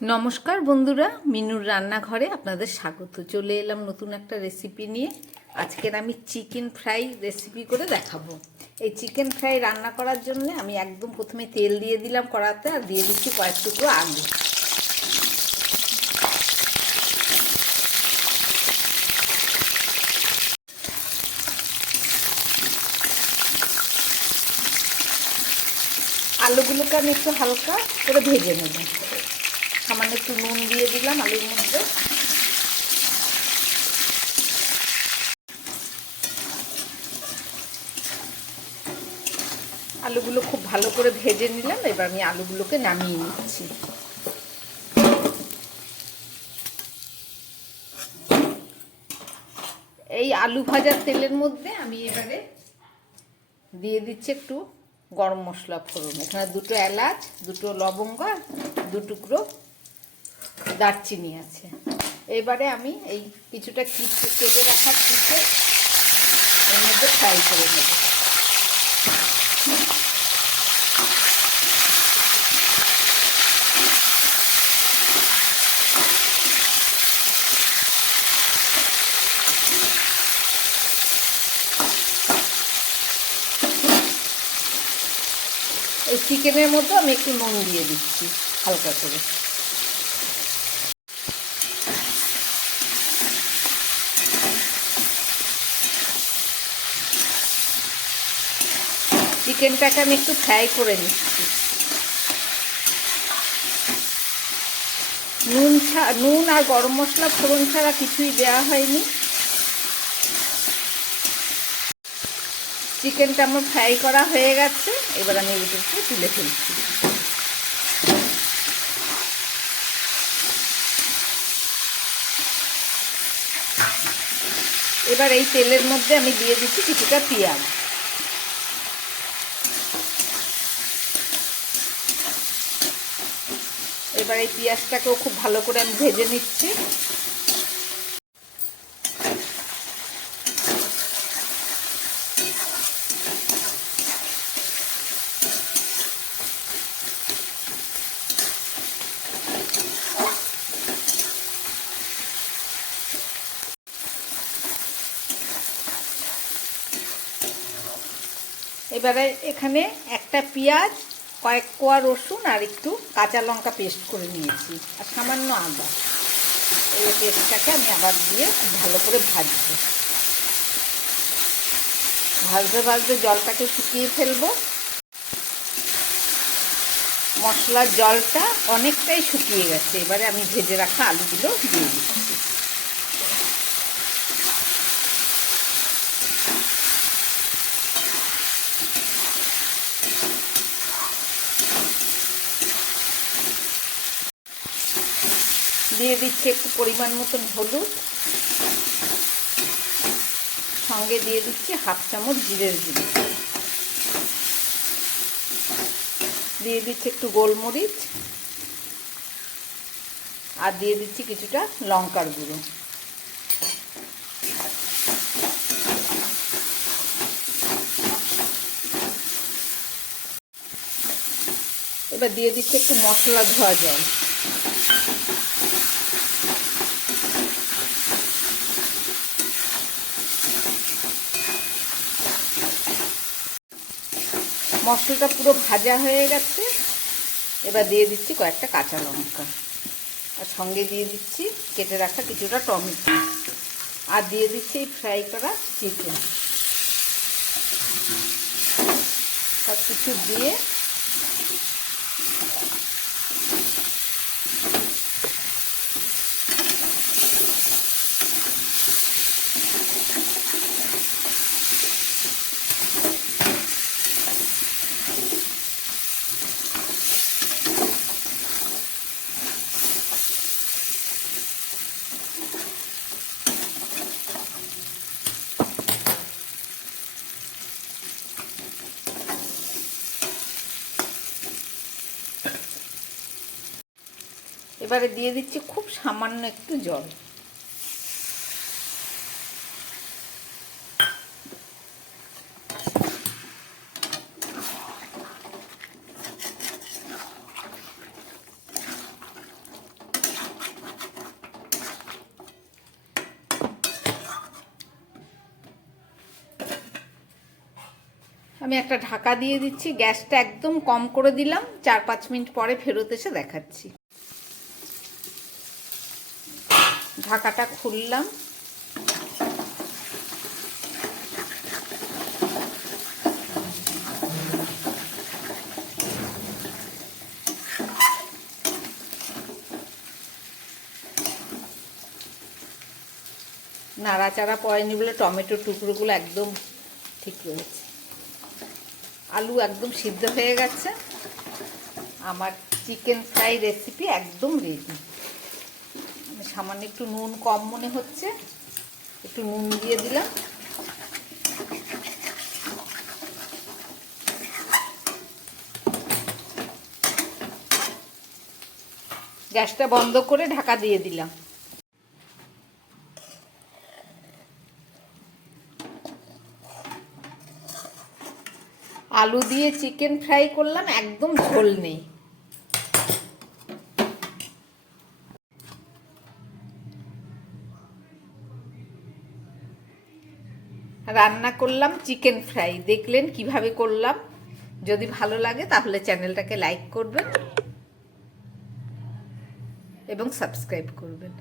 নমস্কার বন্ধুরা, মিনুর রান্নাঘরে আপনাদের স্বাগত। চলে এলাম নতুন একটা রেসিপি নিয়ে। আজকের আমি চিকেন ফ্রাই রেসিপি করে দেখাবো। এই চিকেন ফ্রাই রান্না করার জন্য আমি একদম প্রথমে তেল দিয়ে দিলাম কড়াতে, আর দিয়ে দিচ্ছি কয়েক টুকরো আলু। আলুগুলোকে আমি একটু হালকা করে ভেজে নেব। সামান্য একটু নুন দিয়ে দিলাম আলুর মধ্যে। আলুগুলো খুব ভালো করে ভেজে নিলাম। এবার আমি আলুগুলোকে নামিয়ে নিচ্ছি। এই আলু ভাজার তেলের মধ্যে আমি এবারে দিয়ে দিচ্ছি একটু গরম মশলা ফোড়ন। এখানে দুটো এলাচ, দুটো লবঙ্গ, দু টুকরো দারচিনি আছে। এবারে আমি এই কিছুটা কেটে রাখা চিকেন এর মধ্যে ফ্রাই করে নেব। এই চিকেনের মধ্যে আমি একটু নুন দিয়ে দিচ্ছি হালকা করে। চিকেনটাকে আমি একটু ফ্রাই করে নিচ্ছি। নুন আর গরম মশলা ফোড়ন ছাড়া কিছুই দেওয়া হয়নি। চিকেনটা আমার ফ্রাই করা হয়ে গেছে। এবার আমি এগুলোকে তুলে ফেলছি। এবার এই তেলের মধ্যে আমি দিয়ে দিচ্ছি কিছুটা পেঁয়াজ। এবার এই পেঁয়াজটাকেও খুব ভালো করে আমি ভেজে নিচ্ছি। এবারে এখানে একটা পেঁয়াজ, কয়েক কোয়া রসুন আর একটু কাঁচা লঙ্কা পেস্ট করে নিয়েছি, আর সামান্য আদা। এই পেস্টটাকে আমি আবার দিয়ে ভালো করে ভাজবো। ভাজতে ভাজতে জলটাকে শুকিয়ে ফেলবো। মশলার জলটা অনেকটাই শুকিয়ে গেছে। এবারে আমি ভেজে রাখা আলুগুলো দিয়ে দিচ্ছি। দিয়ে দিচ্ছি একটু পরিমাণ মতন হলুদ, সঙ্গে দিয়ে দিচ্ছি হাফ চামচ জিরের গুঁড়ো, দিয়ে দিচ্ছি একটু গোলমরিচ, আর দিয়ে দিচ্ছি কিছুটা লঙ্কার গুঁড়ো। এবার দিয়ে দিচ্ছি একটু মশলা ধোয়া জল। মশলাটা পুরো ভাজা হয়ে গেছে। এবার দিয়ে দিচ্ছি কয়েকটা কাঁচা লঙ্কা, আর সঙ্গে দিয়ে দিচ্ছি কেটে রাখা কিছুটা টমেটো, আর দিয়ে দিচ্ছি এই ফ্রাই করা চিকেন। সব কিছু দিয়ে এবারে দিয়ে দিচ্ছি খুব সামান্য একটু জল। আমি একটা ঢাকা দিয়ে দিচ্ছি, গ্যাসটা একদম কম করে দিলাম। 4-5 মিনিট পরে ফেরত এসে দেখাচ্ছি। ঢাকাটা খুললাম। নাড়াচাড়া পড়েনি বলে টমেটোর টুকরোগুলো একদম ঠিক রয়েছে। আলু একদম সিদ্ধ হয়ে গেছে। আমার চিকেন ফ্রাই রেসিপি একদম রেডি। সামান্য একটু নুন কম মনে হচ্ছে, একটু নুন দিয়ে দিলাম। গ্যাসটা বন্ধ করে ঢাকা দিয়ে দিলাম। আলু দিয়ে চিকেন ফ্রাই করলাম, একদম ঝোল নেই। রান্না করলাম চিকেন ফ্রাই, দেখলেন কিভাবে করলাম। যদি ভালো লাগে তাহলে চ্যানেলটাকে লাইক করবেন এবং সাবস্ক্রাইব করবেন।